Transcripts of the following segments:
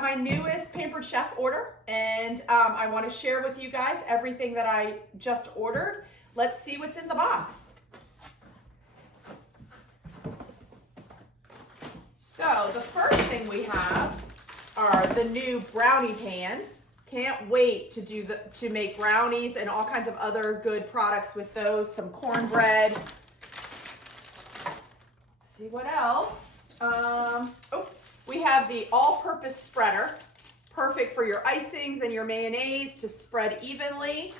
got my newest Pampered Chef order, and I want to share with you guys everything that I just ordered. Let's see what's in the box. So the first thing we have are the new brownie pans. Can't wait to make brownies and all kinds of other good products with those. Some cornbread. Let's see what else. We have the all-purpose spreader. Perfect for your icings and your mayonnaise to spread evenly.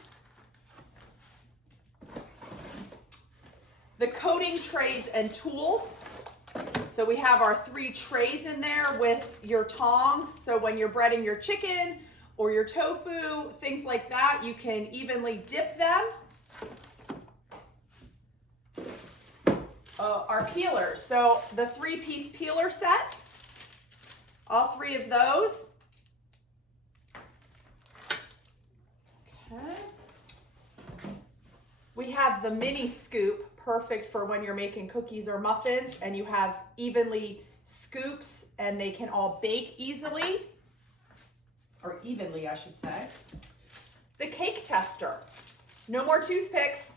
The coating trays and tools. So we have our 3 trays in there with your tongs. So when you're breading your chicken or your tofu, things like that, you can evenly dip them. Our peelers. So the 3-piece peeler set. All 3 of those. Okay. We have the mini scoop, perfect for when you're making cookies or muffins and you have evenly scoops and they can all bake easily, or evenly, I should say. The cake tester. No more toothpicks.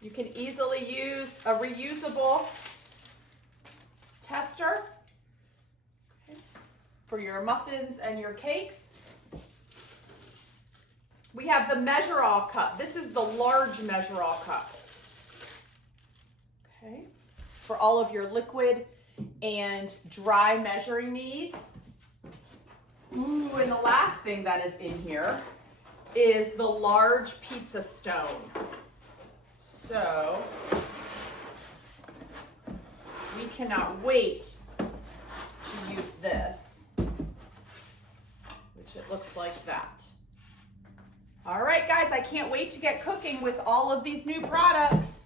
You can easily use a reusable tester for your muffins and your cakes. We have the measure-all cup. This is the large measure-all cup. Okay, for all of your liquid and dry measuring needs. Ooh, and the last thing that is in here is the large pizza stone. So we cannot wait to use this, which it looks like that. All right, guys, I can't wait to get cooking with all of these new products.